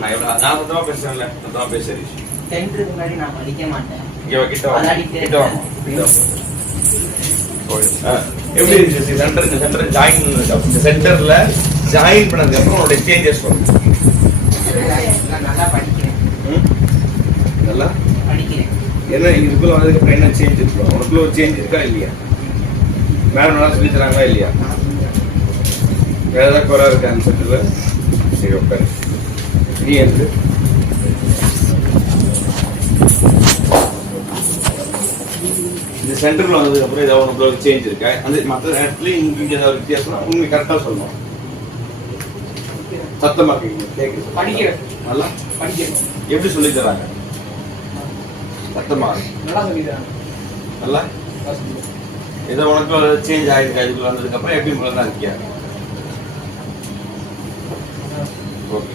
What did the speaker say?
நான் சுத்தமா பேசுறேன்ல, சுத்தமா பேசுறேன். சென்டருக்கு முன்னாடி நான் படிக்க மாட்டேன். இங்க கிட்ட வா, கிட்ட வா. எப்படி இருந்துச்சு சென்டர் ஜாயின் இந்த சென்டர்ல ஜாயின் பண்ணதுக்கு அப்புறம் உங்களுடைய சேஞ்சஸ் வரும்? நான் நல்லா படிக்கிறேன். நல்லா படிக்கிறேன். என்ன இதுக்குள்ள வந்ததுக்கு அப்புறம் என்ன சேஞ்ச் இருக்கும்? உனக்குள்ள ஒரு சேஞ்ச் இருக்கா இல்லையா? மேடம் நல்லா சொல்லி தராங்களா இல்லையா? வேற ஏதாவது குறை இருக்கா அந்த சென்டர்ல? சரி உட்காரு. நீ இருக்கு இந்த சென்டர்ல வந்ததுக்கு அப்புறம் ஏதாவது உனக்குள்ள ஒரு சேஞ்ச் இருக்கா? அந்த மற்ற இடத்துலயும் இங்க ஏதாவது வித்தியாசம் உண்மை கரெக்டா சொல்லணும். சத்தமா கேக்குது. படிக்கிறேன். நல்லா படிக்கிறேன். எப்படி சொல்லி தராங்க? சத்தமா நல்லா சொல்லி தராங்க. நல்லா ஏதோ உனக்கு சேஞ்ச் ஆயிருக்கு. அதுக்குள்ள வந்ததுக்கு அப்புறம் எப்படி முறை தான் இருக்கியா? ஓகே.